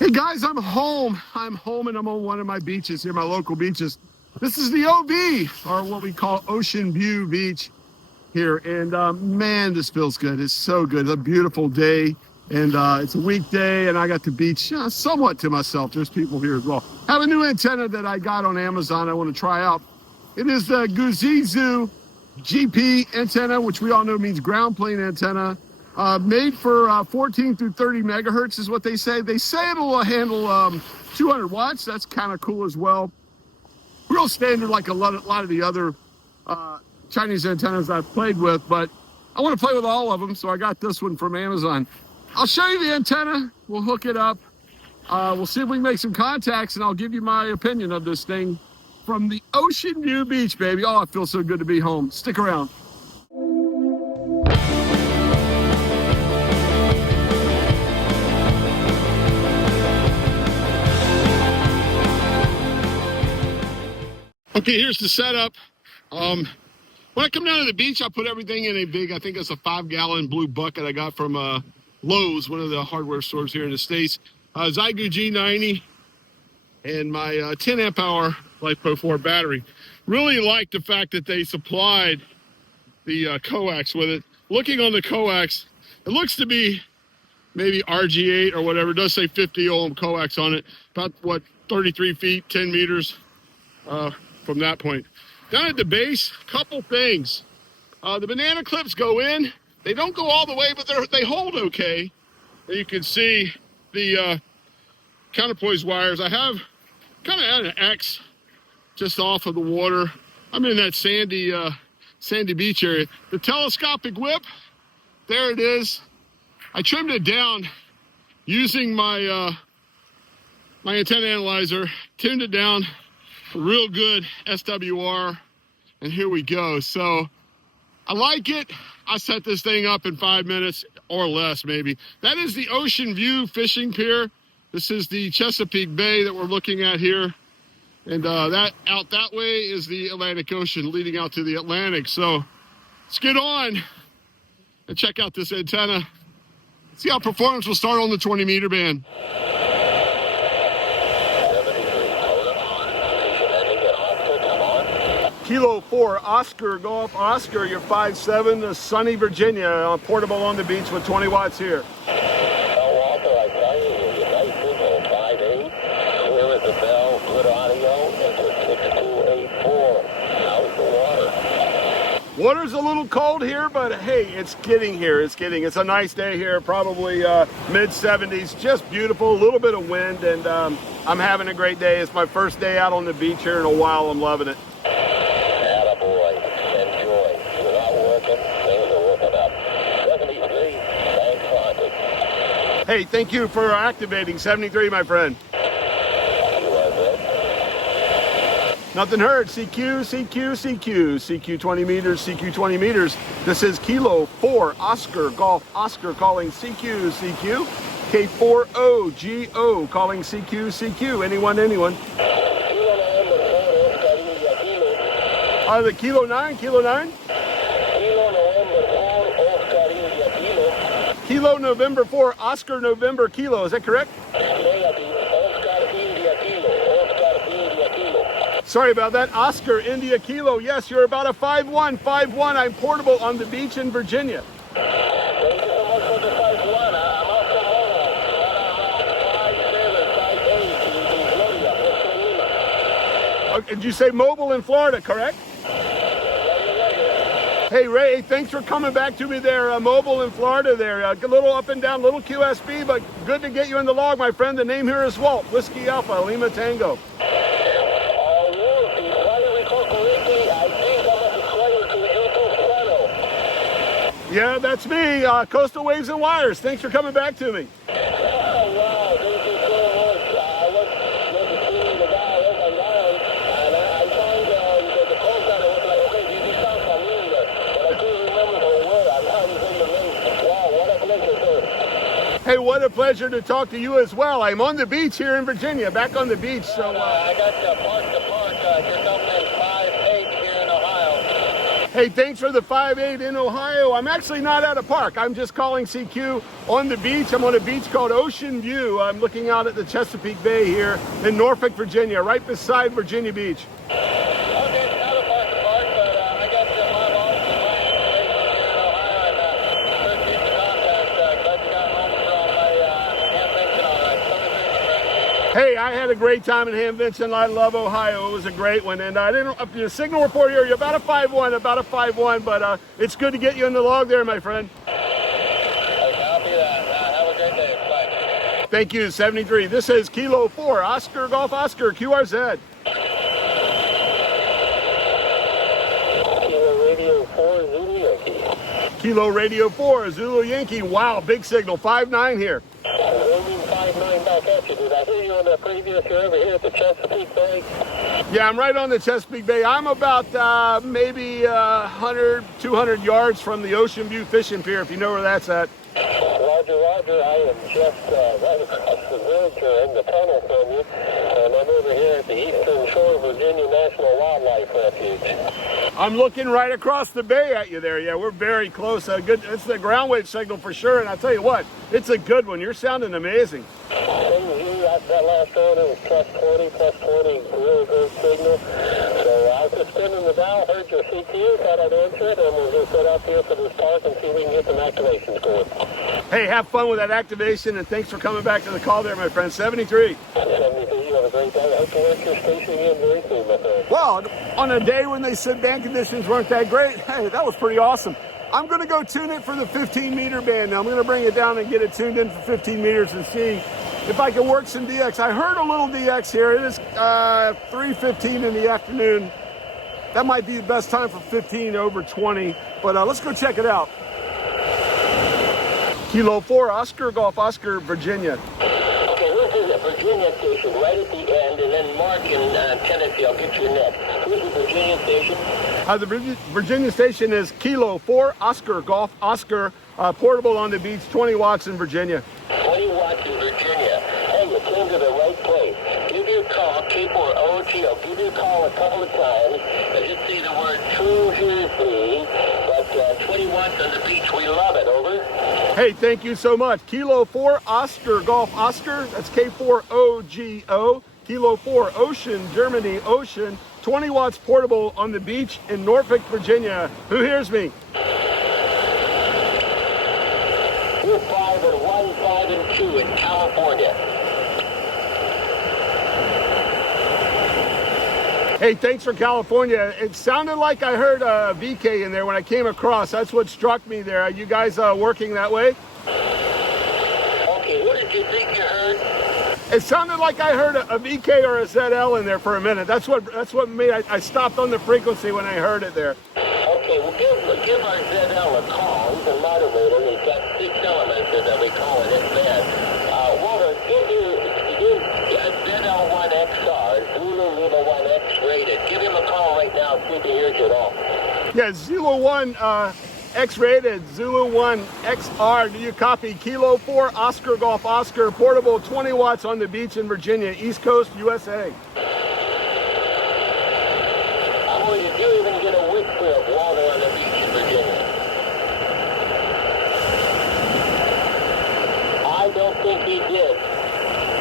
Hey guys, I'm home. I'm home and I'm on one of my beaches here, my local beaches. This is the OB, or what we call Ocean View Beach here. And man, this feels good. It's so good. It's a beautiful day. And it's a weekday and I got the beach somewhat to myself. There's people here as well. I have a new antenna that I got on Amazon I want to try out. It is the Guzizu GP antenna, which we all know means ground plane antenna. Made for 14 through 30 megahertz is what they say. They say it'll handle 200 watts. That's kind of cool as well. Real standard like a lot of the other Chinese antennas I've played with, but I want to play with all of them, so I got this one from Amazon. I'll show you the antenna. We'll hook it up. We'll see if we can make some contacts, and I'll give you my opinion of this thing from the Ocean View Beach, baby. Oh, it feels so good to be home. Stick around. Okay, here's the setup. When I come down to the beach, I put everything in a big, I think it's a 5-gallon blue bucket I got from Lowe's, one of the hardware stores here in the States. Xiegu G90 and my 10 amp hour LifePro 4 battery. Really like the fact that they supplied the coax with it. Looking on the coax, it looks to be maybe RG8 or whatever. It does say 50 ohm coax on it. About, what, 33 feet, 10 meters from that point. Down at the base, couple things. The banana clips go in. They don't go all the way, but they hold okay. And you can see the counterpoise wires. I have kind of at an X just off of the water. I'm in that sandy beach area. The telescopic whip, there it is. I trimmed it down using my my antenna analyzer, tuned it down real good SWR, and here we go. So I like it. I set this thing up in 5 minutes or less, maybe. That is the Ocean View fishing pier. This is the Chesapeake Bay that we're looking at here. And that out that way is the Atlantic Ocean leading out to the Atlantic. So let's get on and check out this antenna. See how performance will start on the 20-meter band. Kilo 4, Oscar, Golf Oscar, you're 5'7", sunny Virginia, portable on the beach with 20 watts here. Walter, I tell you, you're nice signal, 5'8", clear as a bell, good audio, it's a 6284. How's the water? Water's a little cold here, but hey, it's getting here. It's a nice day here, probably mid-70s, just beautiful, a little bit of wind, and I'm having a great day. It's my first day out on the beach here in a while. I'm loving it. Hey, thank you for activating 73, my friend. Nothing heard. CQ, CQ, CQ. CQ 20 meters, CQ 20 meters. This is Kilo 4, Oscar, Golf Oscar calling CQ, CQ. K4OGO calling CQ, CQ. Anyone, anyone. The Kilo 9, Kilo 9? Kilo November 4, Oscar November Kilo, is that correct? Sorry about that, Oscar India Kilo. Yes, you're about a 5'1", 5'1". I'm portable on the beach in Virginia. Thank you so much for the 5'1". I'm also mobile, 5'8", in Florida. Okay, did you say mobile in Florida, correct? Hey, Ray, thanks for coming back to me there, mobile in Florida there. A little up and down, little QSB, but good to get you in the log, my friend. The name here is Walt, Whiskey Alpha, Lima Tango. Yeah, that's me, Coastal Waves and Wires. Thanks for coming back to me. Hey, what a pleasure to talk to you as well. I'm on the beach here in Virginia, back on the beach. So I got you park to park, just up in 5'8" here in Ohio. Hey, thanks for the 5.8 in Ohio. I'm actually not at a park. I'm just calling CQ on the beach. I'm on a beach called Ocean View. I'm looking out at the Chesapeake Bay here in Norfolk, Virginia, right beside Virginia Beach. Okay, it's not a park to park, but I got my boss in Ohio and 13 contest. Glad you got home from my hand bench all right. Hey, I had a great time in Ham Vincent. I love Ohio. It was a great one. And I didn't, the signal report here, you're about a 5.1, but it's good to get you in the log there, my friend. Okay, copy that. Have a great day. Bye. Thank you, 73. This is Kilo 4, Oscar Golf Oscar, QRZ. Kilo Radio 4, Zulu Yankee. Kilo Radio 4, Zulu Yankee. Wow, big signal, 5.9 here. Moving 5.9 back at you. Did I hear you on the previous? You're over here at the Chesapeake Bay? Yeah, I'm right on the Chesapeake Bay. I'm about maybe 100, 200 yards from the Ocean View Fishing Pier, if you know where that's at. Roger, Roger. I am just right across the bridge here in the tunnel from you. And I'm over here at the Eastern Shore Virginia National Wildlife Refuge. I'm looking right across the bay at you there. Yeah, we're very close. Good. It's the ground wave signal for sure. And I'll tell you what, it's a good one. You're sounding amazing. Same as you. That last order was plus 20, really good signal. So I was just spinning the dial, heard your CQ, thought I'd answer it, and we'll just set up here for this park and see if we can get some activations going. Hey, have fun with that activation, and thanks for coming back to the call there, my friend. 73. 73, you have a great day. I hope to work your station again very soon, my friend. Well, on a day when they said band conditions weren't that great, hey, that was pretty awesome. I'm going to go tune it for the 15-meter band. Now, I'm going to bring it down and get it tuned in for 15 meters and see if I can work some DX. I heard a little DX here. It is 3:15 in the afternoon. That might be the best time for 15 over 20, but let's go check it out. Kilo 4, Oscar Golf Oscar, Virginia. Okay, this is a Virginia station right at the end, and then Mark in Tennessee. I'll get you next. Who's the Virginia station? The Virginia station is Kilo 4, Oscar Golf Oscar, portable on the beach, 20 watts in Virginia. 20 watts in Virginia. Hey, you came to the right place. Give you a call, K4OT. I'll give you a call a couple of times. I just say the word true here, please. But 20 watts on the beach, we love it. Over. Hey, thank you so much. Kilo 4, Oscar Golf Oscar. That's K4OGO. Kilo 4, Ocean, Germany, Ocean. 20 watts portable on the beach in Norfolk, Virginia. Who hears me? You're 5 and 1, 5 and 2 in California. Hey, thanks for California. It sounded like I heard VK in there when I came across. That's what struck me there. Are you guys working that way? Okay, what did you think you heard? It sounded like I heard a VK or a ZL in there for a minute. That's what made I stopped on the frequency when I heard it there. Okay, well, give our ZL a call. He's a moderator. He's got 6 elements that we call in his band. Walter, give ZL1XR, Zulu Lima 1X rated. Give him a call right now. See if he hears you at all. Yeah, Zulu 1 X-rated, Zulu 1 XR. Do you copy? Kilo 4, Oscar Golf Oscar, portable, 20 watts on the beach in Virginia, East Coast, USA. You do even get a whisper of water on the beach in Virginia. I don't think he did.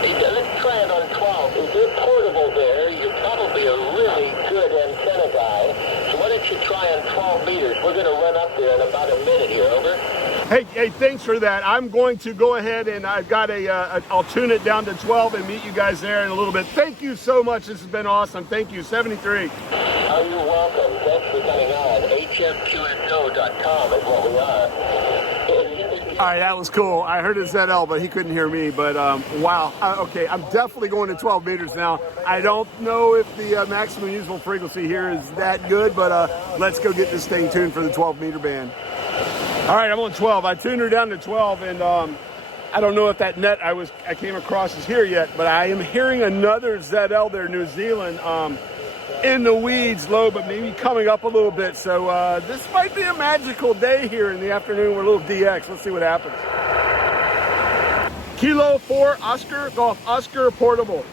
Let's try it on 12. If you're portable there, you're probably a really good antenna guy. So why don't you try on 12 meters? We're going to run up there in about a minute here, over. Hey, thanks for that. I'm going to go ahead and I've got I'll tune it down to 12 and meet you guys there in a little bit. Thank you so much. This has been awesome. Thank you, 73. Oh, you're welcome. Thanks for coming on. HMQSO.com is what we are. All right, that was cool. I heard his ZL, but he couldn't hear me. But wow. Okay, I'm definitely going to 12 meters now. I don't know if the maximum usable frequency here is that good, but let's go get this thing tuned for the 12 meter band. All right, I'm on 12. I tuned her down to 12, and I don't know if that net I came across is here yet, but I am hearing another ZL there, New Zealand, in the weeds low, but maybe coming up a little bit. So this might be a magical day here in the afternoon with a little DX. Let's see what happens. Kilo 4, Oscar Golf Oscar, portable.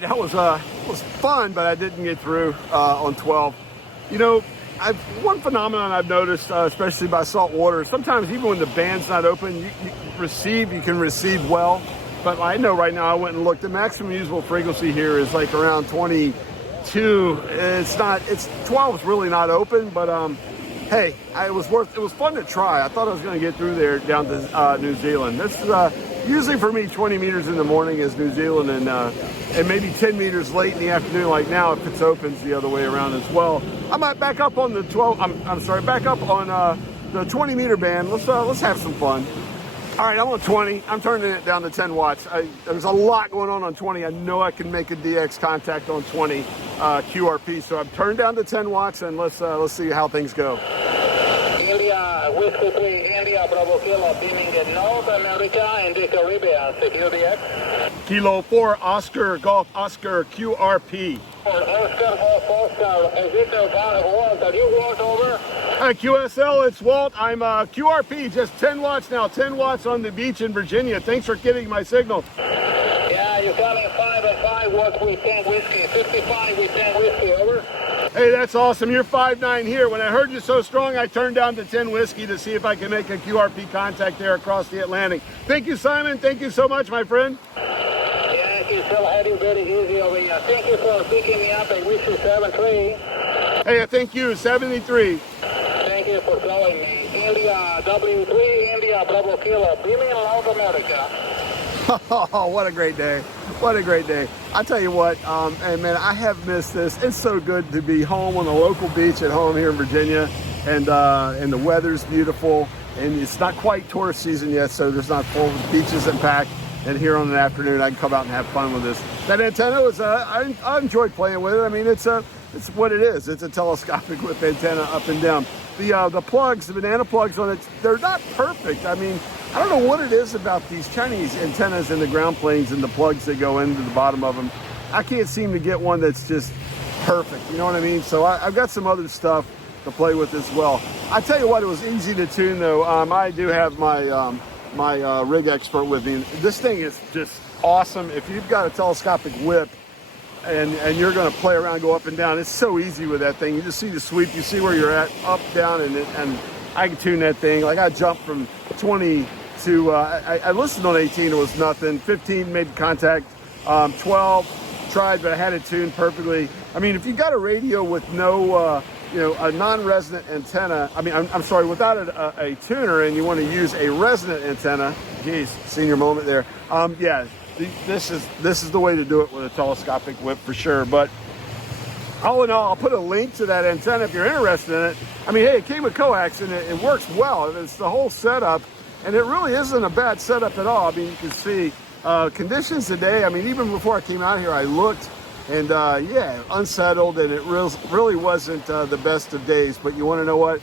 right, that was fun, but I didn't get through on 12. You know, one phenomenon I've noticed, especially by salt water, sometimes even when the band's not open, you can receive well. But I know right now, I went and looked, the maximum usable frequency here is like around 22. It's 12 is really not open, but hey, it was fun to try. I thought I was going to get through there down to New Zealand. This is usually for me 20 meters in the morning is New Zealand, and maybe 10 meters late in the afternoon, like now, if it's opens the other way around as well. I might back up on the 12. Back up on the 20 meter band. Let's have some fun. All right, I'm on 20. I'm turning it down to 10 watts. There's a lot going on 20. I know I can make a DX contact on 20 QRP, so I've turned down to 10 watts, and let's see how things go. India, Whiskey 3, India, Bravo Kilo, beaming in North America and the Caribbean. Secure DX. Kilo 4, Oscar, Golf, Oscar, QRP. Oscar, Golf, Oscar. Is it Walt? Are you Walt over? Hi, QSL, it's Walt. I'm QRP, just 10 watts now, 10 watts on the beach in Virginia. Thanks for getting my signal. Yeah, you're calling 5 at 5 watts with 10 whiskey, 55 with 10 whiskey, over. Hey, that's awesome. You're 5'9" here. When I heard you so strong, I turned down to 10 whiskey to see if I can make a QRP contact there across the Atlantic. Thank you, Simon. Thank you so much, my friend. Yeah, he's still heading very easy over here. Thank you for picking me up at Whiskey 73. Hey, thank you, 73. Thank you for calling me. India, W3, India, Bravo Kilo, beaming in South America. Oh, what a great day. What a great day. I tell you what, and man, I have missed this. It's so good to be home on a local beach at home here in Virginia, and the weather's beautiful, and it's not quite tourist season yet, so there's not full beaches and packed. And here on an afternoon, I can come out and have fun with this. That antenna was, I enjoyed playing with it. I mean, it's what it is. It's a telescopic whip antenna up and down. The plugs, the banana plugs on it, they're not perfect. I mean, I don't know what it is about these Chinese antennas in the ground planes and the plugs that go into the bottom of them. I can't seem to get one that's just perfect. You know what I mean? So I've got some other stuff to play with as well. I tell you what, it was easy to tune though. I do have my my rig expert with me. This thing is just awesome. If you've got a telescopic whip and you're going to play around, go up and down, it's so easy with that thing. You just see the sweep, you see where you're at, up, down, and I can tune that thing. Like I jumped from 20 to, I listened on 18, it was nothing. 15 made contact. 12 tried, but I had it tuned perfectly. I mean, if you got a radio with no, a non-resonant antenna, I mean, I'm sorry, without a tuner, and you want to use a resonant antenna, geez, senior moment there. Yeah, this is the way to do it with a telescopic whip for sure. But all in all, I'll put a link to that antenna if you're interested in it. I mean, hey, it came with coax and it works well. It's the whole setup, and it really isn't a bad setup at all. I mean, you can see conditions today. I mean, even before I came out here, I looked, and yeah, unsettled, and it really wasn't the best of days. But you want to know what?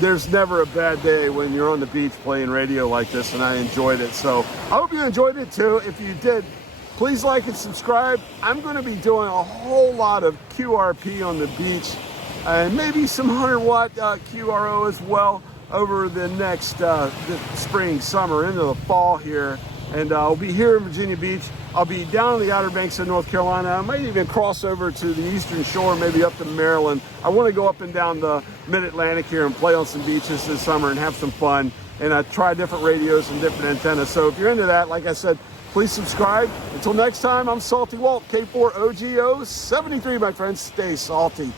There's never a bad day when you're on the beach playing radio like this, and I enjoyed it. So I hope you enjoyed it too. If you did, please like and subscribe. I'm going to be doing a whole lot of QRP on the beach, and maybe some 100-watt QRO as well over the next the spring, summer, into the fall here. And I'll be here in Virginia Beach. I'll be down the Outer Banks of North Carolina. I might even cross over to the Eastern Shore, maybe up to Maryland. I want to go up and down the Mid-Atlantic here and play on some beaches this summer and have some fun, and try different radios and different antennas. So if you're into that, like I said, please subscribe. Until next time, I'm Salty Walt, K4OGO 73, my friends. Stay salty.